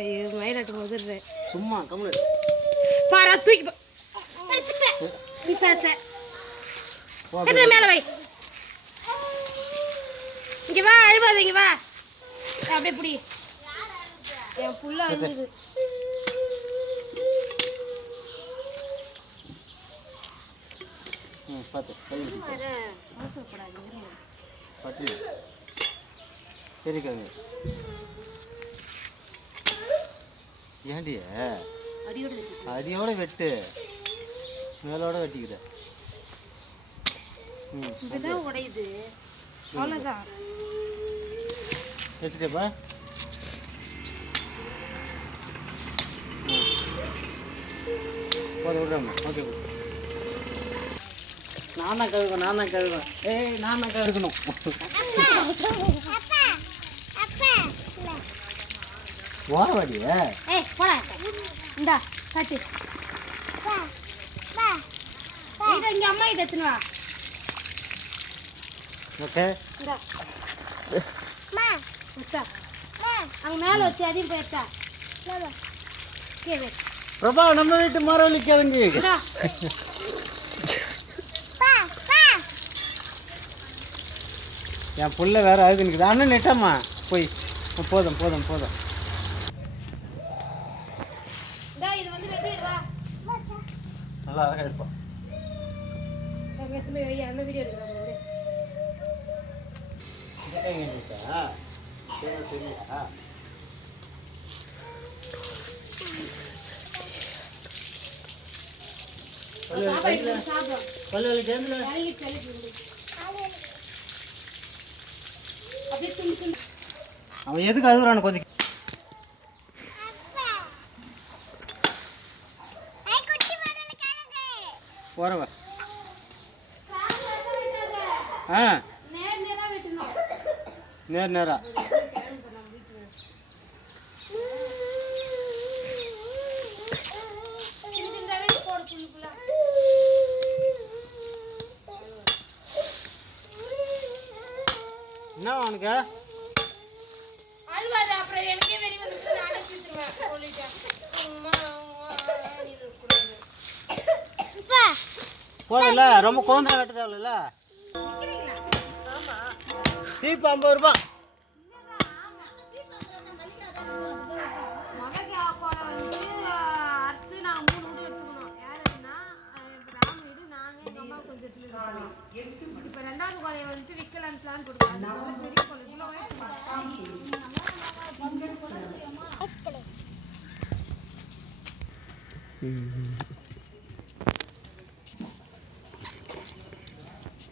ஐயோ மயிலாட்டம் உதிர்றேன் சும்மா கம்முனு. பாரா தூக்கி பிசாச. மேல வை. இங்க வா அழுவாத இங்க வா. அப்படியே புடி. என் புள்ள அழுகுது பார்த்து வச்சு. அவசரப்படாதீங்க பட்டு சரி கவி ஏண்டிய அடியோட வெட்டி. மேலோட வெட்டிக்கிற இதுதான் உடையுது. எடுத்துட்டேப்பா போதும் விடுறேம்மா ஓகே நான் தான் கழுவேன் நான் தான் கழுவேன் ஏய் நான் தான் கழுக்கணும் ஓரவாடிய? ஏய் போடா. இந்தா காட்டு. இதை இங்க அம்மா கிட்ட எடுத்துன்னு வா. ஓகே. இந்தா. வச்சா. அங்க மேல வச்சு அதையும் போயிட்டா கீழே பிரபா நம்ம வீட்டு இந்தா. என் புள்ள வேற அழுது நிற்குது அண்ணன் நெட்டம்மா. போய். போதும் போதும் போதும். விடு. அப்படியே துண்டு துண்டு. அவன் எதுக்கு அழுகுறான்னு கொஞ்சம் போறவ. ஆ. நேர் நேரா. என்ன அவனுக்கு அழுவாத அப்புறம் எனக்கே வெளியே வந்து நானே சொல்லிட்டேன். போதும்ல? ரொம்ப கோந்தரம் நாங்க தேவையில்ல? அம்மா கொஞ்சம் ரூபா. இப்போ ரெண்டாவது கொலையை வந்து விற்கலான்னு பிளான் கொடுக்குறாங்க